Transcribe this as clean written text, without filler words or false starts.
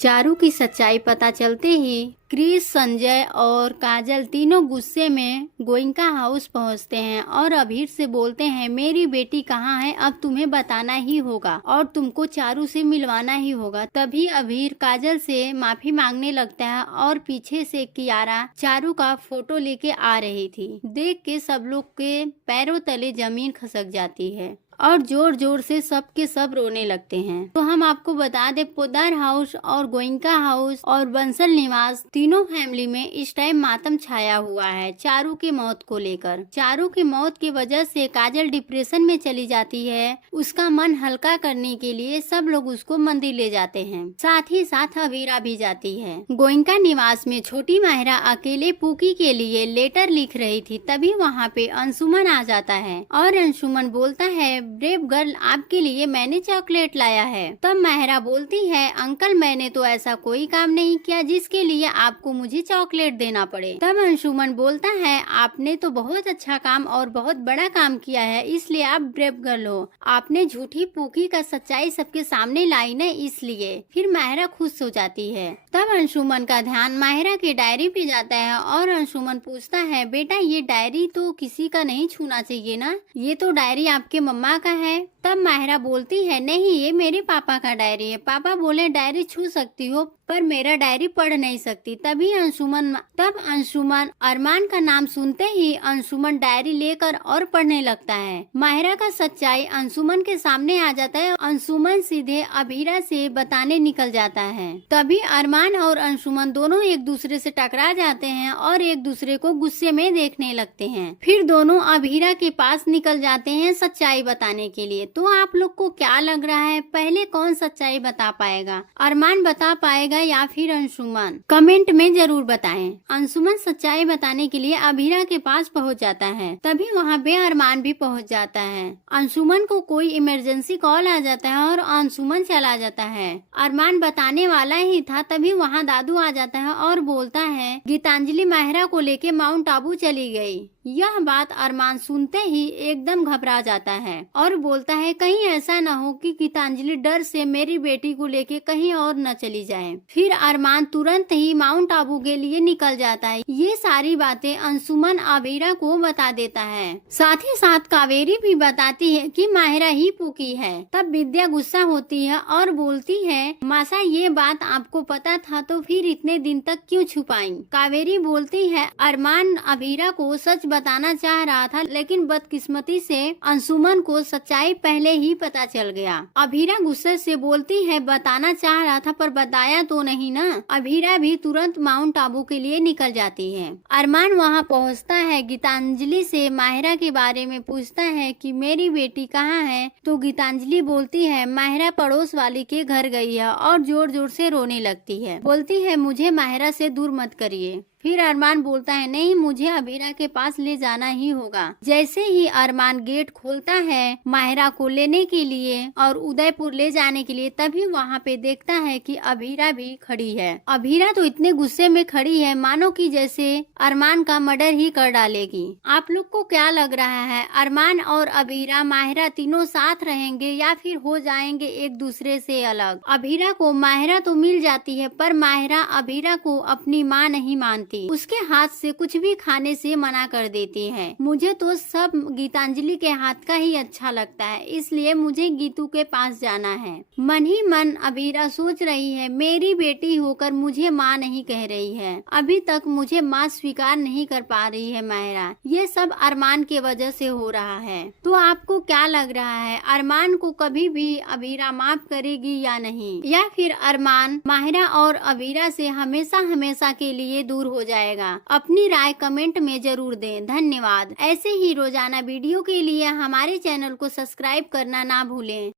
चारू की सच्चाई पता चलते ही क्रिस, संजय और काजल तीनों गुस्से में गोइंका हाउस पहुंचते हैं और अभीर से बोलते हैं, मेरी बेटी कहाँ है, अब तुम्हें बताना ही होगा और तुमको चारू से मिलवाना ही होगा। तभी अभीर काजल से माफी मांगने लगता है और पीछे से कियारा चारू का फोटो लेके आ रही थी। देख के सब लोग के पैरों तले जमीन खसक जाती है और जोर जोर से सब के सब रोने लगते हैं। तो हम आपको बता दें, पोद्दार हाउस और गोइंका हाउस और बंसल निवास तीनों फैमिली में इस टाइम मातम छाया हुआ है चारू की मौत को लेकर। चारू की मौत की वजह से काजल डिप्रेशन में चली जाती है। उसका मन हल्का करने के लिए सब लोग उसको मंदिर ले जाते हैं, साथ ही साथ अवीरा भी जाती है। गोइंका निवास में छोटी माहिरा अकेले पूकी के लिए लेटर लिख रही थी, तभी वहाँ पे अंशुमन आ जाता है और अंशुमन बोलता है, ब्रेव गर्ल, आपके लिए मैंने चॉकलेट लाया है। तब माहिरा बोलती है, अंकल मैंने तो ऐसा कोई काम नहीं किया जिसके लिए आपको मुझे चॉकलेट देना पड़े। तब अंशुमन बोलता है, आपने तो बहुत अच्छा काम और बहुत बड़ा काम किया है, इसलिए आप ब्रेव गर्ल हो। आपने झूठी पूकी का सच्चाई सबके सामने लाई न, इसलिए। फिर माहिरा खुश हो जाती है। तब अंशुमन का ध्यान माहिरा की डायरी पे जाता है और अंशुमन पूछता है, बेटा ये डायरी तो किसी का नहीं छूना चाहिए ना, ये तो डायरी आपके मम्मा का है। तब माहिरा बोलती है, नहीं ये मेरे पापा का डायरी है। पापा बोले डायरी छू सकती हो पर मेरा डायरी पढ़ नहीं सकती। तब अंशुमन अरमान का नाम सुनते ही अंशुमन डायरी लेकर और पढ़ने लगता है। माहिरा का सच्चाई अंशुमन के सामने आ जाता है। अंशुमन सीधे अभीरा से बताने निकल जाता है। तभी अरमान और अंशुमन दोनों एक दूसरे से टकरा जाते हैं और एक दूसरे को गुस्से में देखने लगते हैं। फिर दोनों अभीरा के पास निकल जाते हैं सच्चाई बताने के लिए। तो आप लोग को क्या लग रहा है, पहले कौन सच्चाई बता पाएगा? अरमान बता पाएगा या फिर अंशुमन? कमेंट में जरूर बताएं। अंशुमन सच्चाई बताने के लिए अभीरा के पास पहुंच जाता है। तभी वहां पे अरमान भी पहुंच जाता है। अंशुमन को कोई इमरजेंसी कॉल आ जाता है और अंशुमन चला जाता है। अरमान बताने वाला ही था, तभी वहां दादू आ जाता है और बोलता है, गीतांजलि माहिरा को लेके माउंट आबू चली गई। यह बात अरमान सुनते ही एकदम घबरा जाता है और बोलता है, कहीं ऐसा न हो कि गीतांजलि डर से मेरी बेटी को लेके कहीं और न चली जाए। फिर अरमान तुरंत ही माउंट आबू के लिए निकल जाता है। ये सारी बातें अंशुमन अभीरा को बता देता है। साथ ही साथ कावेरी भी बताती है कि माहिरा ही पूकी है। तब विद्या गुस्सा होती है और बोलती है, मासा ये बात आपको पता था तो फिर इतने दिन तक क्यों छुपाई? कावेरी बोलती है, अरमान अभीरा को सच बताना चाह रहा था, लेकिन बदकिस्मती से अंशुमन को सच्चाई पहले ही पता चल गया। अभीरा गुस्से से बोलती है, बताना चाह रहा था पर बताया तो नहीं ना। अभीरा भी तुरंत माउंट आबू के लिए निकल जाती है। अरमान वहां पहुंचता है, गीतांजलि से माहिरा के बारे में पूछता है कि मेरी बेटी कहाँ है। तो गीतांजलि बोलती है, माहिरा पड़ोस वाली के घर गई है और जोर जोर से रोने लगती है। बोलती है, मुझे माहिरा से दूर मत करिए। फिर अरमान बोलता है, नहीं मुझे अभीरा के पास ले जाना ही होगा। जैसे ही अरमान गेट खोलता है माहिरा को लेने के लिए और उदयपुर ले जाने के लिए, तभी वहाँ पे देखता है कि अभीरा भी खड़ी है। अभीरा तो इतने गुस्से में खड़ी है मानो कि जैसे अरमान का मर्डर ही कर डालेगी। आप लोग को क्या लग रहा है, अरमान और अभीरा माहिरा तीनों साथ रहेंगे या फिर हो जाएंगे एक दूसरे से अलग? अभीरा को माहिरा तो मिल जाती है पर माहिरा अभीरा को अपनी माँ नहीं मानती, उसके हाथ से कुछ भी खाने से मना कर देती है। मुझे तो सब गीतांजलि के हाथ का ही अच्छा लगता है, इसलिए मुझे गीतू के पास जाना है। मन ही मन अभीरा सोच रही है, मेरी बेटी होकर मुझे माँ नहीं कह रही है, अभी तक मुझे माँ स्वीकार नहीं कर पा रही है माहिरा। ये सब अरमान के वजह से हो रहा है। तो आपको क्या लग रहा है, अरमान को कभी भी अभीरा माफ करेगी या नहीं, या फिर अरमान माहिरा और अभीरा से हमेशा हमेशा के लिए दूर हो जाएगा? अपनी राय कमेंट में जरूर दें। धन्यवाद। ऐसे ही रोजाना वीडियो के लिए हमारे चैनल को सब्सक्राइब करना ना भूलें।